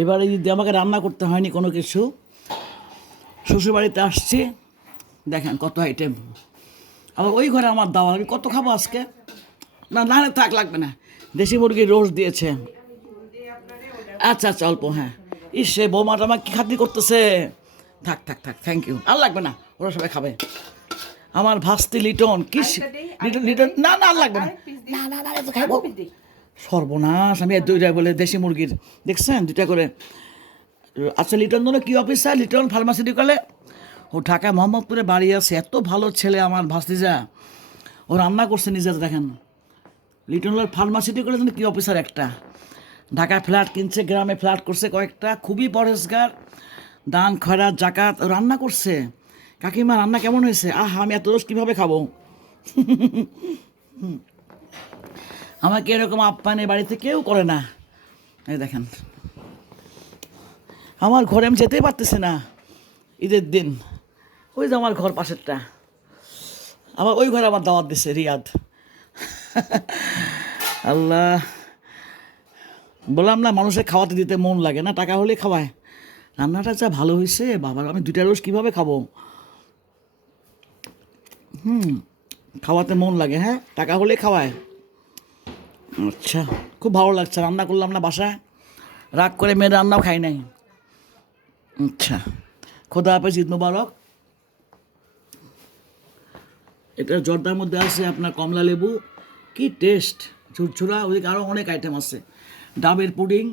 এবারে যদি আমাকে রান্না করতে হয়নি কোনো কিছু, শ্বশুরবাড়িতে আসছি, দেখেন কত আইটেম। আবার ওই ঘরে আমার দাওয়া, আমি কত খাবো আজকে? না না না, থাক, লাগবে না। দেশি মুরগির রোস্ট দিয়েছে। আচ্ছা আচ্ছা, অল্প, হ্যাঁ। ইস, সে বৌমাটা আমার কী খাতি করতেছে। থাক থাক থাক, থ্যাংক ইউ, আর লাগবে না, ওরা সবাই খাবে। আমার ভাস্তি লিটন, কি লিটন লিটন, না না, আর লাগবে না, না না না, তো খাবো। সর্বনাশ, আমি দুইটা বলে দেশি মুরগির, দেখছেন, দুইটা করে। আচ্ছা, লিটন ধরো কী অফিসার? লিটন ফার্মাসিউটিক্যালে, ও ঢাকা মোহাম্মদপুরে বাড়ি আছে। এত ভালো ছেলে আমার ভাস্তিজা, ও রান্না করছে নিজে, দেখেন। লিটন হল ফার্মাসিউটিক্যালে কী অফিসার একটা, ঢাকায় ফ্ল্যাট কিনছে, গ্রামে ফ্ল্যাট করছে কয়েকটা, খুবই পরেশগার, দান খয়রাত জাকাত রান্না করছে। কাকিমা, রান্না কেমন হয়েছে? আমি এত রোজ কীভাবে খাবো? আমাকে এরকম আপ্যায়নের বাড়িতে কেউ করে না। এই দেখেন, আমার ঘরে আমি যেতেই পারতেছি না ঈদের দিন। ওই যে আমার ঘর পাশেরটা, আবার ওই ঘরে আমার দাওয়াত দিছে রিয়াদ। আল্লাহ, বললাম না, মানুষের খাওয়াতে দিতে মন লাগে না, টাকা হলে খাওয়ায়। রান্নাটা যা ভালো হয়েছে বাবা, আমি দুইটা রোজ কীভাবে খাবো? খাওয়াতে মন লাগে, হ্যাঁ, টাকা হলে খাওয়ায়। আচ্ছা, খুব ভালো লাগছে। রান্না করলাম না বাসায়, রাগ করে মেয়ের রান্নাও খাই নাই। আচ্ছা, খোদা হাফেজ, ঈদ মোবারক। এটা জর্দার মধ্যে আছে আপনার কমলা লেবু, কি টেস্ট, ঝুরঝুরা। ওদিকে আরও অনেক আইটেম আছে, ডাবের পুডিং।